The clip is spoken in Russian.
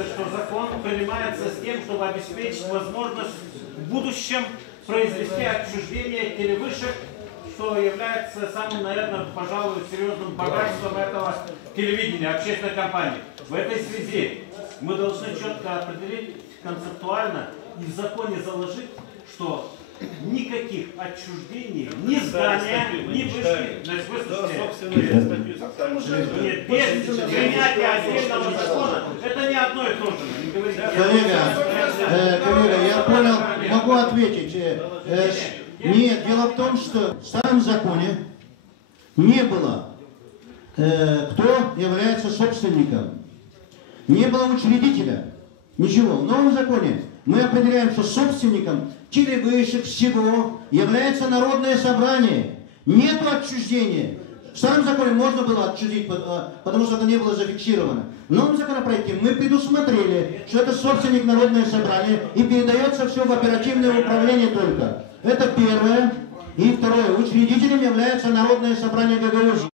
считается, что закон принимается с тем, чтобы обеспечить возможность в будущем произвести отчуждение телевышек, что является самым, наверное, пожалуй, серьезным богатством этого телевидения, общественной компании. В этой связи мы должны четко определить концептуально и в законе заложить, что никаких отчуждений, ни здания, ни вышки, то есть нет, без принятия отдельного закона, это не одно и то же. Коллега, я понял, могу ответить. Нет, дело в том, что в старом законе не было, кто является собственником, не было учредителя, ничего. В новом законе мы определяем, что собственником телевышек всего является народное собрание. Нету отчуждения. В старом законе можно было отчуждить, потому что это не было зафиксировано. В новом законопроекте мы предусмотрели, что это собственник народное собрание и передается все в оперативное управление только. Это первое. И второе. Учредителем является Народное собрание Гагаузии.